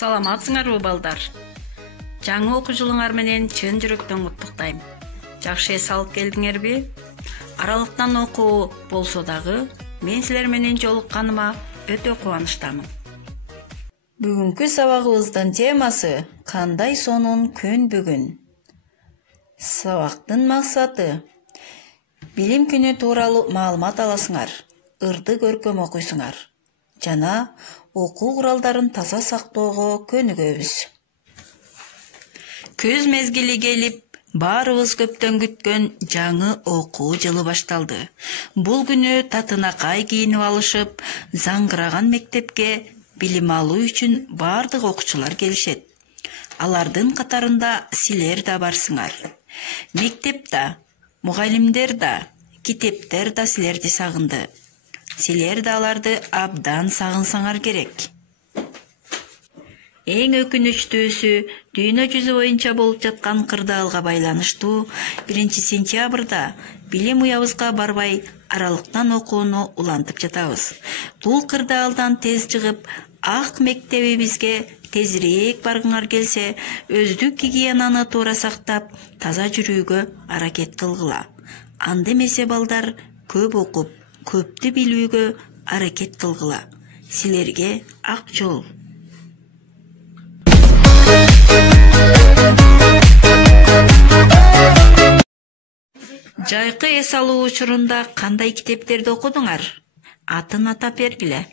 Саламатсыңарбы балдар? Жаңы окуу жылыңар менен чын жүрөктөн куттуктайм. Жакшы эс алып келдиңерби? Аралыктан окуу болсо дагы мен силер менен жолукканыма өтө кубанычтамын. Бүгүнкү сабагыбыздын темасы кандай сонун күн бүгүн. Сабактын максаты билим күнү тууралуу маалымат аласыңар, ырды көркөм окуйсуңар жана окуу куралдарын таза сактоого көнүгөбүз. Күз мезгили келип, баарыбыз көптөн күткөн жаңы окуу жылы башталды. Бул күнү татынакай кийинип алышып, заңгыраган мектепке билим алуу үчүн бардык окуучулар келишет. Алардын катарында силер да барсыңар. Мектеп да, мугалимдер да, китептер да силерди сагынды. Силер да аларды абдан сагынсаңар керек. Эң өкүнүчтүүсү дүйнө жүзү боюнча болуп жаткан кырдаалга байланыштуу 1-сентябрда билим уябызга барбай аралыктан окууну улантып жатабыз. Бул кырдаалдан тез чыгып, ак мектебибизге тезирээк баргыңар келсе, өздүк гигиенаны туура сактап, таза жүрүүгө аракет кылгыла. Анда эмесе балдар көп окуп, көптү билүүгө аракет кылгыла. Силерге ак жол. Жайкы эс алуу учурунда кандай китептерди окудуңар? Атын атап бергиле.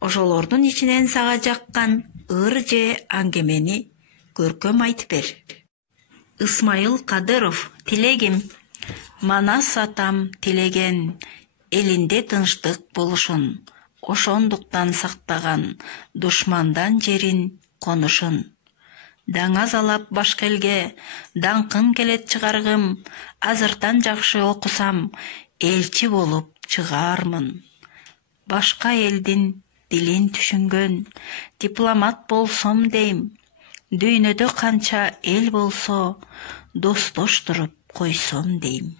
Ошолордун ичинен сага жаккан ыр же аңгемени көркөм айтып бер. Исмайыл Кадыров, тилегим. Манас атам тилеген, элинде тынчтык болушун, ошондуктан сактаган, душмандан жерин, конушун. Даңаз алап башка элге, даңкын келет чыгаргым, азыртан жакшы окусам, элчи болуп чыгармын. Башка элдин дилин түшүнгөн, дипломат болсом дейм, дүйнөдө канча эл болсо, достоштуруп койсом дейм.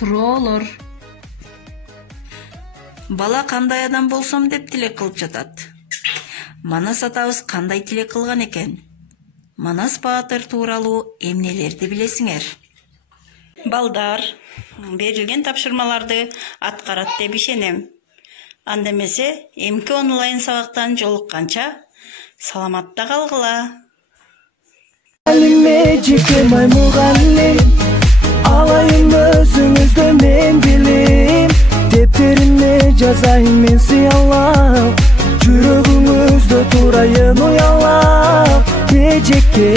Суроолор. Бала кандай адам болсом деп тилек кылып жатат. Манас атабыз кандай тилек кылган экен? Манас баатыр тууралуу эмнелерди билесиңер? Балдар, берилген тапшырмаларды аткарат деп ишенем. Анда эмесе, эмки онлайн сабактан жолукканча саламатта калгыла. Алайын өзүңүздө мен билим, дептериме жазайын мен сыялап, жүрөгүңүздө турайын уялап, эжекке